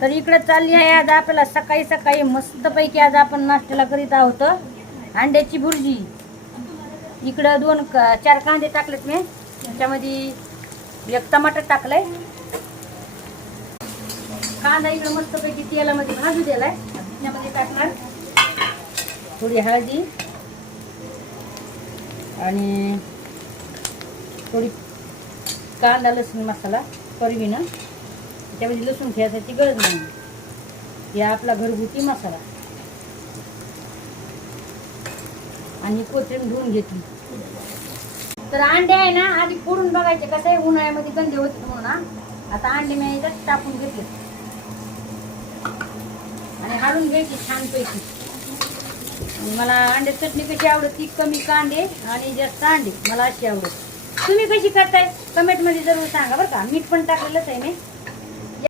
तर इकडे चालली आहे आज आपल्याला सकाळी सकाळी मस्तपैकी आज आपण नाश्त्याला करीत आहोत अंड्याची भुर्जी। इकडं 4 कांदे टाकलेत मी, त्याच्यामध्ये एक टमाटर टाकलंय। कांदा इकडं मस्तपैकी तेलामध्ये भाजू दिलाय। त्यामध्ये टाकणार थोडी हळदी आणि थोडी कांदा लसूण मसाला परवीनं। त्यामध्ये लसूण ठेवायची गरज नाही, हे आपला घरगुती मसाला। आणि कोथिंबीर धुवून घेतली। तर अंडे आहे ना आधी फोडून बघायचे, कसं आहे उन्हाळ्यामध्ये गंदे होते म्हणून। आता अंडे मी याच्यात टाकून घेतले आणि हाडून घ्यायची छानपैकी। मला अंडे चटणी कशी आवडते, कमी कांदे आणि जास्त अंडे, मला अशी आवडते। तुम्ही कशी करताय कमेंटमध्ये जरूर सांगा बरं का। मीठ पण टाकलेलंच आहे मी।